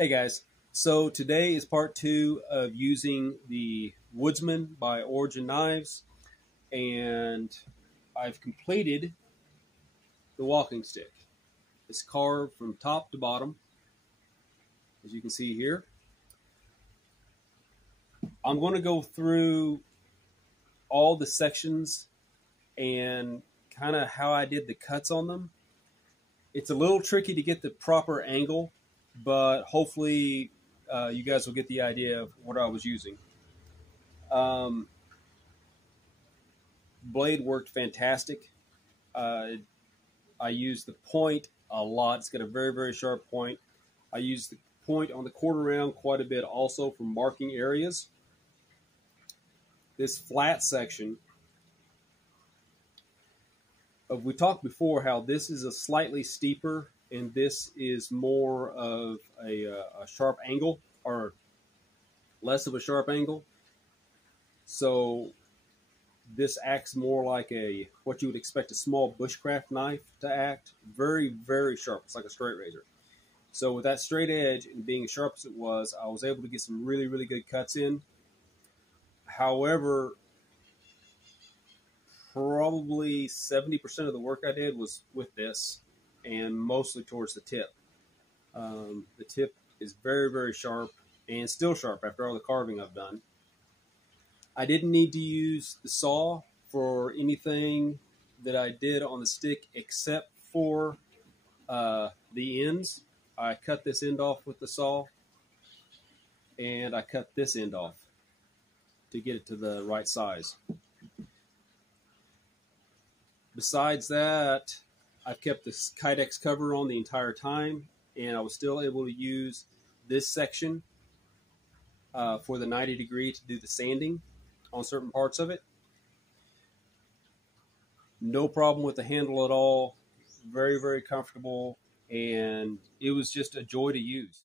Hey guys, so today is part 2 of using the Woodsman by Origin Knives, and I've completed the walking stick. It's carved from top to bottom, as you can see here. I'm going to go through all the sections and kind of how I did the cuts on them. It's a little tricky to get the proper angle, but hopefully you guys will get the idea of what I was using. Blade worked fantastic. I used the point a lot. It's got a very, very sharp point. I used the point on the quarter round quite a bit also for marking areas. This flat section, we talked before how this is a slightly steeper and this is more of a sharp angle, or less of a sharp angle. So this acts more like what you would expect a small bushcraft knife to act. Very, very sharp. It's like a straight razor. So with that straight edge and being as sharp as it was, I was able to get some really, really good cuts in. However, probably 70% of the work I did was with this, and mostly towards the tip. The tip is very, very sharp and still sharp after all the carving I've done. I didn't need to use the saw for anything that I did on the stick except for the ends. I cut this end off with the saw, and I cut this end off to get it to the right size. Besides that, I've kept this Kydex cover on the entire time, and I was still able to use this section for the 90 degree to do the sanding on certain parts of it. No problem with the handle at all. Very, very comfortable, and it was just a joy to use.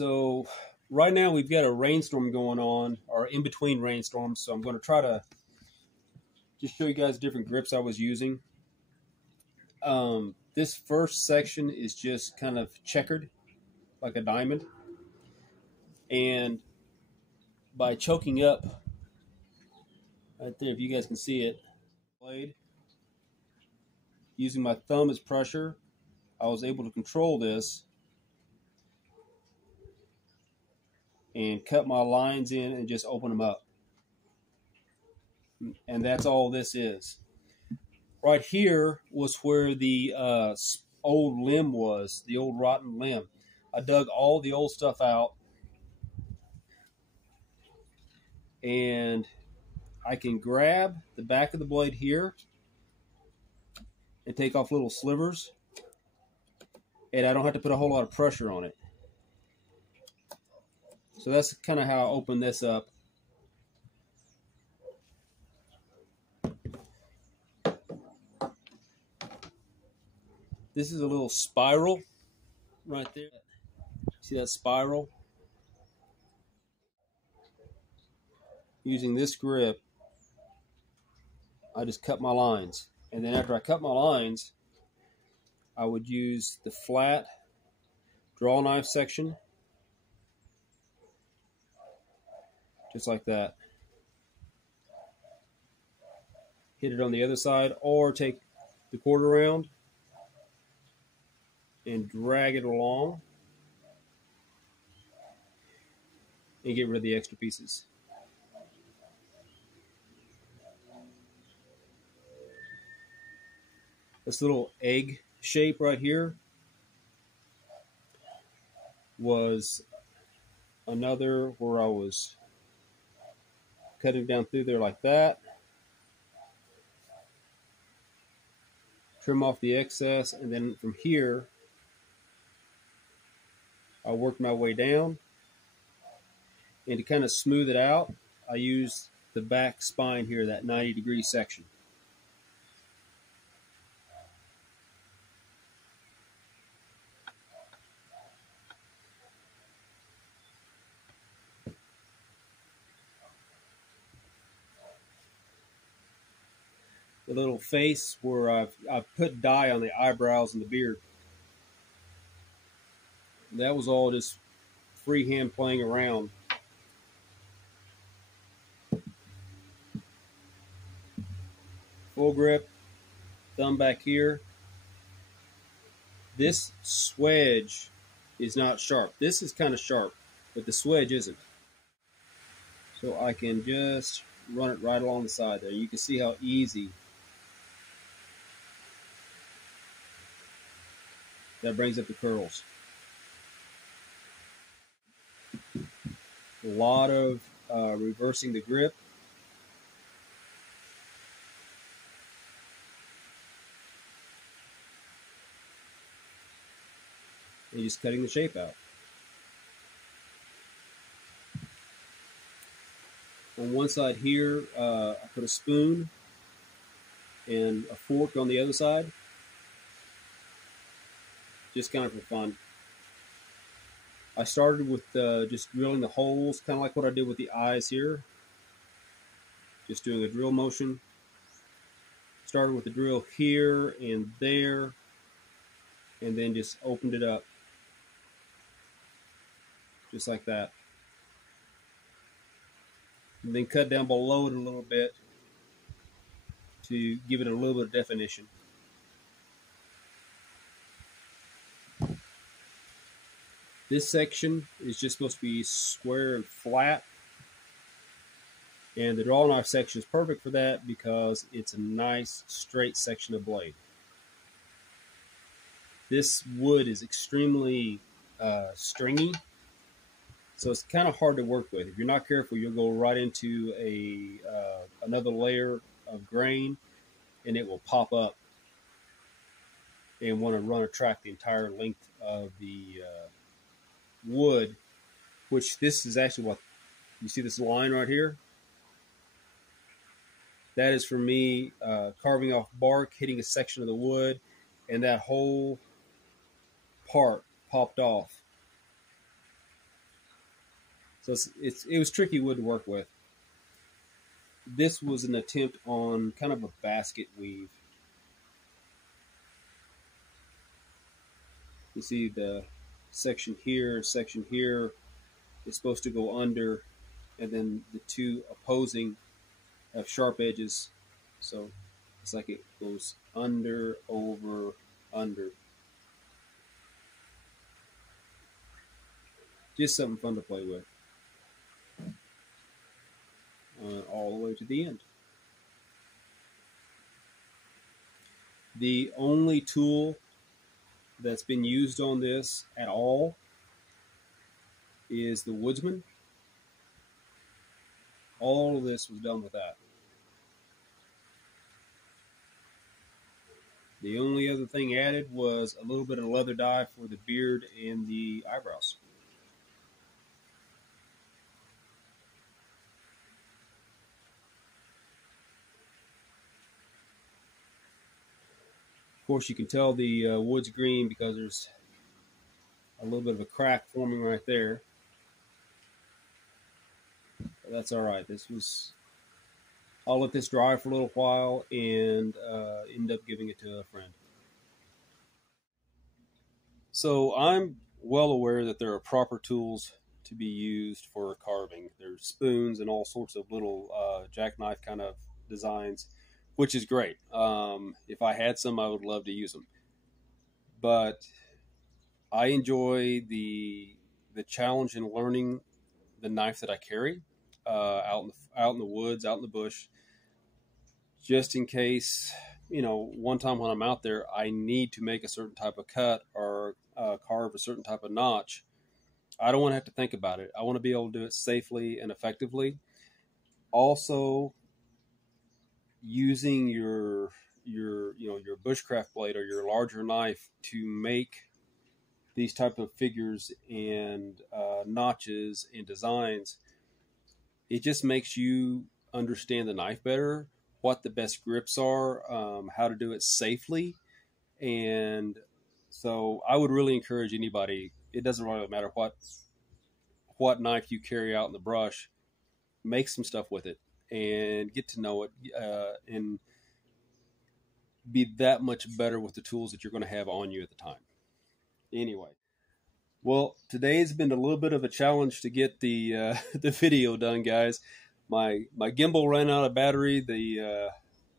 So right now we've got a rainstorm going on, or in between rainstorms. So I'm going to try to just show you guys different grips I was using. This first section is just kind of checkered, like a diamond. And by choking up right there, if you guys can see it, blade, using my thumb as pressure, I was able to control this and cut my lines in and just open them up. And that's all this is. Right here was where the old limb was, the old rotten limb. I dug all the old stuff out, and I can grab the back of the blade here and take off little slivers, and I don't have to put a whole lot of pressure on it. So that's kind of how I open this up. This is a little spiral right there. See that spiral? Using this grip, I just cut my lines. And then after I cut my lines, I would use the flat draw knife section, just like that. Hit it on the other side, or take the quarter round and drag it along and get rid of the extra pieces. This little egg shape right here was another where I was cutting down through there like that. Trim off the excess, and then from here I worked my way down, and to kind of smooth it out, I used the back spine here, that 90-degree section. The little face where I've put dye on the eyebrows and the beard. That was all just freehand playing around. Full grip, thumb back here. This swedge is not sharp. This is kind of sharp, but the swedge isn't. So I can just run it right along the side there. You can see how easy that brings up the curls. A lot of reversing the grip. And just cutting the shape out. On one side here, I put a spoon and a fork on the other side. Just kind of for fun. I started with just drilling the holes, kind of like what I did with the eyes here. Just doing a drill motion. Started with the drill here and there, and then just opened it up. Just like that. And then cut down below it a little bit to give it a little bit of definition. This section is just supposed to be square and flat. And the draw knife section is perfect for that because it's a nice straight section of blade. This wood is extremely stringy, so it's kind of hard to work with. If you're not careful, you'll go right into another layer of grain, and it will pop up and want to run a track the entire length of the wood, which this is actually what you see, this line right here. That is for me carving off bark, hitting a section of the wood, and that whole part popped off. So it was tricky wood to work with. This was an attempt on kind of a basket weave. You see the section here, is supposed to go under, and then the two opposing have sharp edges. So it's like it goes under, over, under. Just something fun to play with. All the way to the end. The only tool that's been used on this at all is the Woodsman. All of this was done with that. The only other thing added was a little bit of leather dye for the beard and the eyebrows. Of course, you can tell the wood's green because there's a little bit of a crack forming right there. But that's all right. I'll let this dry for a little while and end up giving it to a friend. So I'm well aware that there are proper tools to be used for carving. There's spoons and all sorts of little jackknife kind of designs, which is great. If I had some, I would love to use them. But I enjoy the challenge in learning the knife that I carry out in the woods, out in the bush, just in case, one time when I'm out there, I need to make a certain type of cut or carve a certain type of notch. I don't want to have to think about it. I want to be able to do it safely and effectively. Also, using your bushcraft blade or your larger knife to make these type of figures and notches and designs, it just makes you understand the knife better, what the best grips are, how to do it safely. And so I would really encourage anybody, it doesn't really matter what knife you carry out in the brush, make some stuff with it and get to know it and be that much better with the tools that you're going to have on you at the time. Anyway, well, today's been a little bit of a challenge to get the the video done, guys. My gimbal ran out of battery.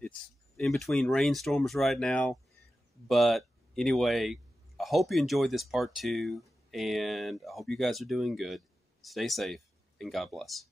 It's in between rainstorms right now, but anyway, I hope you enjoyed this part 2, and I hope you guys are doing good. Stay safe, and God bless.